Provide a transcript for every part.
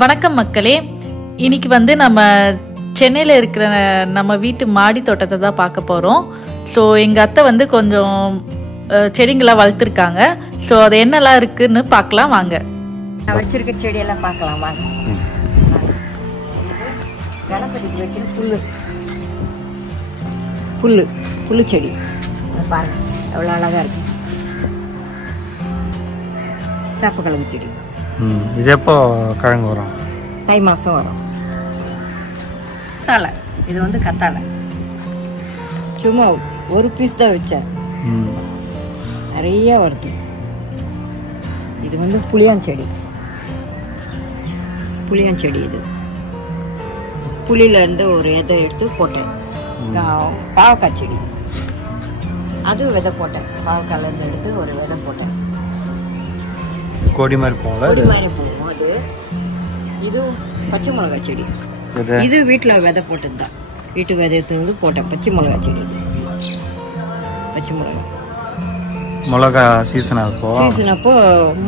வணக்கம் மக்களே. இன்னைக்கு வந்து நம்ம சென்னையில் இருக்கிற நம்ம வீட்டு மாடி தோட்டத்தை தான் பார்க்க போகிறோம். ஸோ எங்கள் அத்தை வந்து கொஞ்சம் செடிங்களாம் வளர்த்துருக்காங்க. ஸோ அது என்னெல்லாம் இருக்குன்னு பார்க்கலாம் வாங்க. நான் வச்சிருக்க செடியெல்லாம் பார்க்கலாம் வாங்க. கணபதிக்கு வைக்கிற புல்லு செடி பாருங்க, எவ்வளோ அழகாக இருக்கு. சாப்பு கிழங்கு செடி. இது எப்போ கிழங்கு வரும்? தை மாதம் வரும். கத்தாழை, இது வந்து கத்தாழை. சும்மா ஒரு பீஸ் தான் வச்சேன், நிறைய வருது. இது வந்து புளியாஞ்செடி. இது புளியிலேருந்து ஒரு விதை எடுத்து போட்டேன். பாவக்காய் செடி, அதுவும் விதை போட்டேன். பாவக்காயிலேருந்து எடுத்து ஒரு விதை போட்டேன். கொடி மாதிரி போகும் அது. இது பச்சை மிளகாய் செடி. இது வீட்டில் விதை போட்டது தான். வீட்டு விதை எடுத்து வந்து போட்டேன். பச்சை மிளகாய் செடி. பச்சை மிளகா சீசன் அப்போ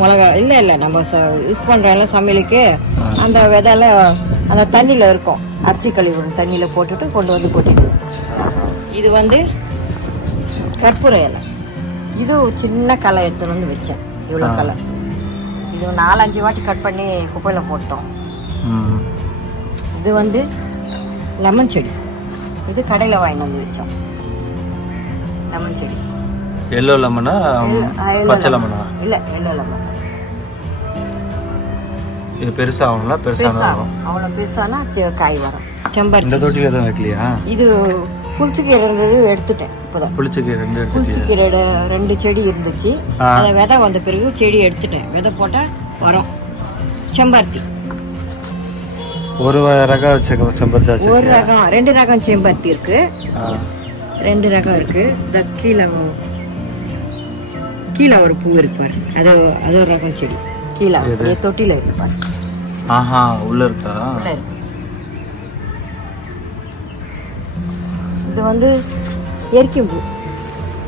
மிளகா இல்லை நம்ம யூஸ் பண்ணுறோம்ல சமையலுக்கு, அந்த விதைல அந்த தண்ணியில் இருக்கும். அரிசி கழுவி தண்ணியில் போட்டுட்டு கொண்டு வந்து கொட்டிடுவோம். இது வந்து கற்பூர இலை. இது சின்ன களை எடுத்துன்னு வந்து வச்சேன். இவ்வளோ களை. இது 4-5 வாட்டி கட் பண்ணி குப்பையில் போட்டோம். இது வந்து லெமன் செடி. இது கடையில் வாங்கிட்டு வந்து வச்சோம். லெமன் செடி. எல்லோ லெமனா பச்சை லெமனா? இல்லை, எல்லோ லெமன். இது பெருசா ஆகும்ல? அவ்வளோ பெருசானா காய் வரும். செம்பருத்தி. இந்த தொட்டியில் எதுவும் வைக்கலையா? இது புளிச்சக்கீரை இருந்தது, எடுத்துட்டேன். இப்போதான் புளிச்சக்கீரை 2 செடி இருந்துச்சு. அதை விதை வந்த பிறகு செடி எடுத்துட்டேன். விதை போட்டால் வரும். செம்பருத்தி ஒரு ரகம் வச்சுக்க. செம்பருத்தி ஒரு ரகம், 2 ரகம் செம்பருத்தி இருக்கு. 2 ரகம் இருக்கு. இந்த கீழே ஒரு பூ இருக்கு பாரு, அது ஒரு ரகம் செடி. கீழே தொட்டில இருக்கு பாரு. உள்ள இருக்கா? உள்ள இருக்கு. இது வந்து எரிக்கம்பூ,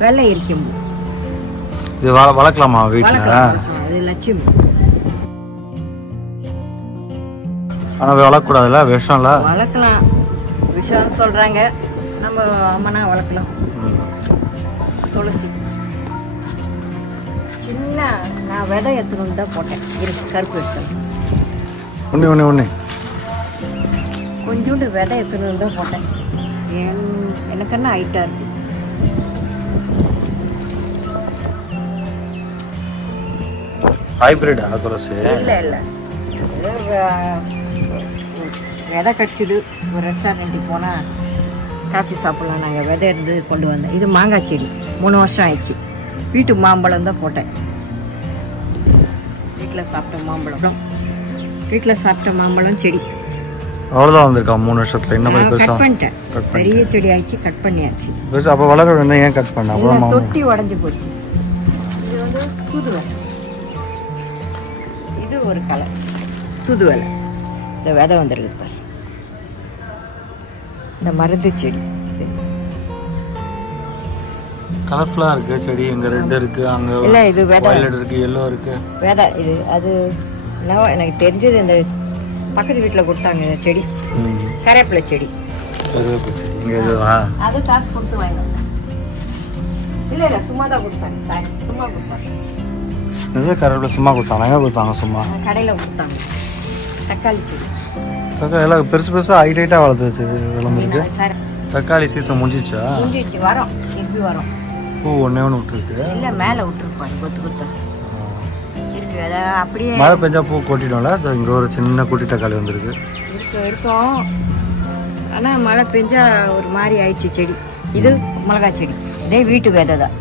வெள்ளை எரிக்கம்பூ. இது வளர்க்கலாமா வீட்டில்? அது லட்சுமி. ஆனால் வளர்க்கக்கூடாதுல்ல, விஷம்ல? வளர்க்கலாம், விஷம்னு சொல்றாங்க. நம்ம அம்மனா வளர்க்கலாம். துளசி சின்ன, நான் விதை எடுத்துன்னு தான் போட்டேன். இருக்கு கருப்பு எடுத்து ஒன்று கொஞ்சோண்டு விதை எடுத்துன்னு தான் போட்டேன். எனக்குன்னா ஹைட்டா இருக்கு. ஹைபிரிடா துளசி? இல்லை, விதை கடிச்சிது. ஒரு ரெஸ்டாரண்ட்டுக்கு போனால் காஃபி சாப்பிட்லாம். நாங்கள் விதை இருந்து கொண்டு வந்தேன். இது மாங்காய் செடி. 3 வருஷம் ஆயிடுச்சு. வீட்டு மாம்பழம் தான் போட்டேன். வீட்டில் சாப்பிட்ட மாம்பழம் செடி. அவ்வளோதான் வந்திருக்கா 3 வருஷத்துல? இன்னும் கட் பண்ணிட்டேன். பெரிய செடி ஆயிடுச்சு, கட் பண்ணியாச்சு. அப்போ வளர வேணும், ஏன் கட் பண்ண? தொட்டி உடஞ்சி போச்சு. இது வந்து தூதுவலை. இது ஒரு கலை தூதுவலை. இந்த விதை வந்துருக்குது பாரு. இந்த மருந்து செடி கலர்ஃபுல்லா இருக்கு செடி. இங்க ரெட் இருக்கு, அங்க இல்ல இது விதை இருக்கு, எல்லோ இருக்கு. விதை இது அது எனக்கு தெரிஞ்சது. இந்த பக்கத்து வீட்டில் கொடுத்தாங்க இந்த செடி. கருவேப்பிலை செடி. அது காசு கொடுத்து வாங்கினேன். இல்லை சும்மா தான் கொடுத்தாங்க. சும்மா கொடுத்தாங்க. கருவேப்பிலை சும்மா கொடுத்தாங்க? எங்க கொடுத்தாங்க? சும்மா கடையில் கொடுத்தாங்க. தக்காளி செடி. எல்லாம் பெருசா ஹைட்டா வளர்ந்துச்சு, விளம்பிருக்கு. தக்காளி சீசன் முடிஞ்சிச்சா? வரோம், திருப்பி வரோம். பூ ஒண்ணே விட்டுருக்கு. இல்லை, மேலே விட்டுருப்பாங்க. கொத்து இருக்கு. அதை அப்படியே மழை பெஞ்சா பூ கொட்டிடும்ல. இங்க ஒரு சின்ன குட்டி தக்காளி வந்திருக்கு. இருக்கும். ஆனால் மழை பெஞ்சா ஒரு மாதிரி ஆயிடுச்சு செடி. இது மிளகாய் செடி. இதே வீட்டு விதை தான்.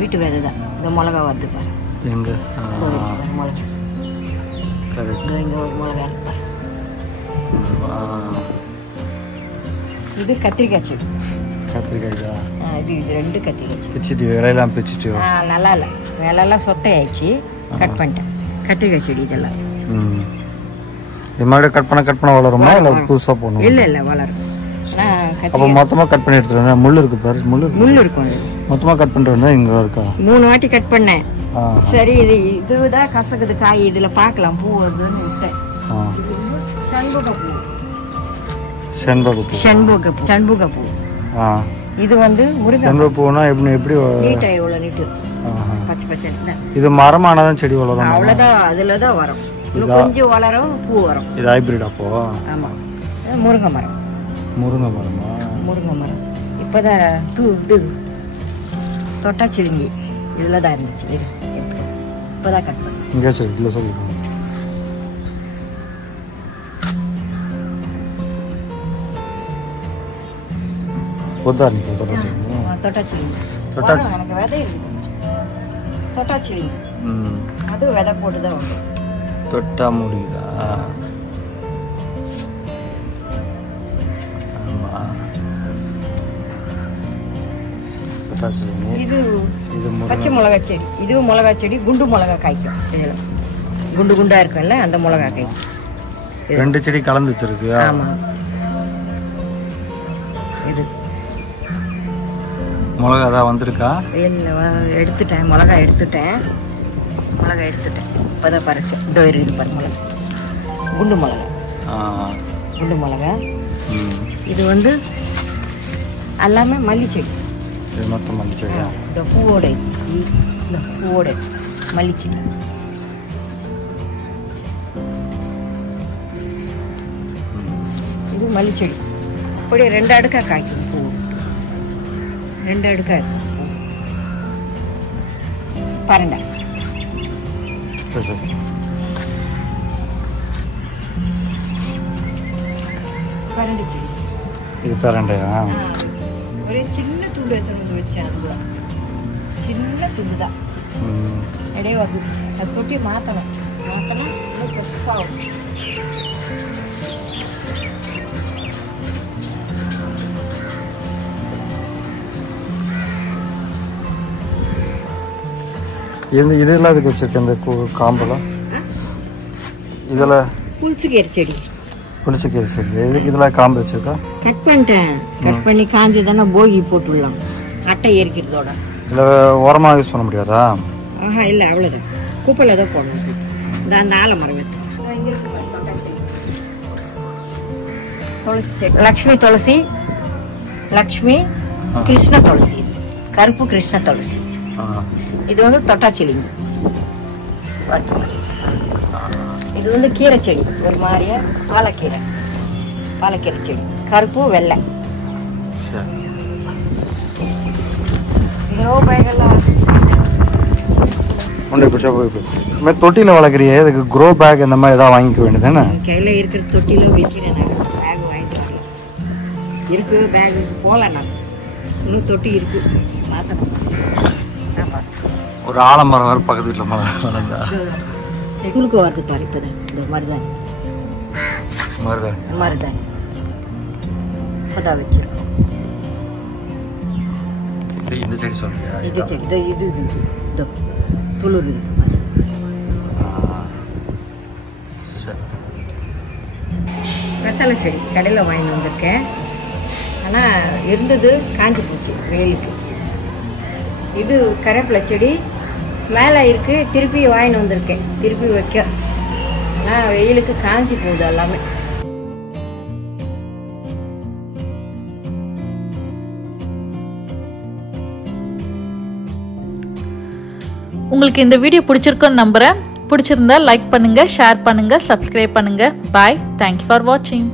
வீட்டு விதை தான். இந்த மிளகா வருது பாரு. எங்க மிளகா இங்கே ஒரு மிளகா இருக்கு. இது கத்திரிக்காய் செடி. கத்திரிக்காய்க்கா? இது 2 கத்திரிக்காய் செடி. பிச்சுட்டு இலையெல்லாம் பிச்சுட்டு நல்லா இல்லை, வேலையெல்லாம் சொத்தையாயிடுச்சு. கட் பண்ணிட்டேன். கத்திரிக்காய் செடி இதெல்லாம். இது மாதிரி கட் பண்ண வளருமா இல்லை புதுசாக போகணும்? இல்லை வளரும். அப்போ மொத்தமாக கட் பண்ணி எடுத்துருவேன். முள் இருக்கு பாரு, முள் இருக்கும். மொத்தமாக கட் பண்ணுறேன்னா இங்கே இருக்கா? 3 வாட்டி கட் பண்ணேன். சரி இதுதான் கசக்குது காய், இதில் பார்க்கலாம் பூ வருதுன்னு விட்டேன். செண்பகப்பூ. இது வந்து முருங்கைப்பூனா எப்படி நீட்டா இவ்வளோ நீட்டு பச்சை பச்சை. இது மரமானதான் செடி வளரும். அவ்வளோதான், அதில் தான் வரும். இன்னும் கொஞ்சம் வளரும், பூ வரும். இது ஹைபிரிட் அப்போ? ஆமாம், முருங்கை மரம். முருங்கை மரமா? முருங்கை மரம் இப்போதான் இது தொட்டாச்சிலிங்கி இதில் தான் இருந்துச்சு. இது இப்போதான் கட் பண்ணி இங்கே சரி இல்லை சொல்லுங்க. தொட்டாச்சிலிங்கி எனக்கு விதை இருக்குது. தொட்டாச்சிலிங்கி அது விதை போட்டு தான் வரும். தொட்டா முடியுதா? இது பச்சை மிளகா செடி. இதுவும் மிளகா செடி. குண்டு மிளகா காய்க்கும். இதில் குண்டு குண்டா இருக்கும்ல, அந்த மிளகா காய்க்கும். 2 செடி கலந்து வச்சிருக்கு. ஆமா, இது மிளகா தான் வந்திருக்கா? இல்லை, எடுத்துட்டேன். மிளகா எடுத்துட்டேன். இப்போதான் பறிச்சேன். இதோ இருக்குது பாரு மிளகா, குண்டு மிளகா. குண்டு மிளகா. இது வந்து எல்லாமே மல்லி செடி. இது மொத்தம் மல்லி செடியா? இந்த பூவோட மல்லி செடி. இது மல்லி செடி. அப்படியே 2 அடுக்கா காய்க்கும் பூ. 2 அடுக்கா இருக்கு. பரண்டை. பரண்டை செடி. இது பரண்டையா? ஒரே சின்ன துண்டு எடுத்து வச்சேன். அதுதான் சின்ன துண்டு தான். இடையே வந்து அது தொட்டி மாற்றணும். பெருசாகும். இதெல்லாம் இதுக்கு வச்சிருக்கேன். இந்த காம்பெல்லாம் இதில் புளிச்சக்கீரை செடி. புளிச்சக்கீரை செடி. இதெல்லாம் காம்பு வச்சிருக்கா? கட் பண்ணிட்டேன். கட் பண்ணி காஞ்சி தானே போகி போட்டுடலாம். அட்டை எரிக்கிறதோட. இல்லை உரமாக யூஸ் பண்ண முடியாதா? இல்லை, அவ்வளோதான். குப்பையில் தான் போடணும். அந்த ஆலமரம் வைத்து துளசி செடி. லக்ஷ்மி துளசி, லக்ஷ்மி கிருஷ்ண துளசி, கருப்பு கிருஷ்ண துளசி. இது வந்து தொட்டாச்சிலிங்கி. இது வந்து கீரை செடி. ஒரு மாதிரியா பாலக்கீரை செடி. கருப்பு வெள்ளை. இது ரோபேகெல்லாம் தொட்டியில் வளர்க்குறியே, இதுக்கு க்ரோ பேக் இந்த மாதிரி ஏதாவது வாங்கிக்க வேண்டியதானே? கையில் இருக்கிற தொட்டிலும் வைக்கிறேன். நான் பேக் வாங்கிட்டு வரல. இருக்கு பேக் போகல. நான் இன்னும் தொட்டி இருக்கு. பார்த்தேன். ஒரு ஆலமரம் வர பக்கத்து வீட்டில் வளர்ந்தா குறுக்க வருது பாரு. இப்போதான் இந்த மருதாணி இப்போதான் வச்சிருக்கோம். இந்த செடி சொல்றியா? இது செடி. இது துளுர் இருக்கு. வெத்தலை செடி கடையில் வாங்கி வந்திருக்கேன். ஆனால் இருந்தது காஞ்சி போச்சு வெயிலுக்கு. இது கருவேப்பிலை செடி மேலே இருக்குது. திருப்பி வாங்கிட்டு வந்திருக்கேன். திருப்பி வைக்க ஆனால் வெயிலுக்கு காஞ்சி போகுது எல்லாமே. உங்களுக்கு இந்த வீடியோ பிடிச்சிருக்குன்னு நம்புகிறேன். பிடிச்சிருந்தா லைக் பண்ணுங்கள், ஷேர் பண்ணுங்கள், சப்ஸ்கிரைப் பண்ணுங்கள். பாய். தேங்க்ஸ் ஃபார் வாட்சிங்.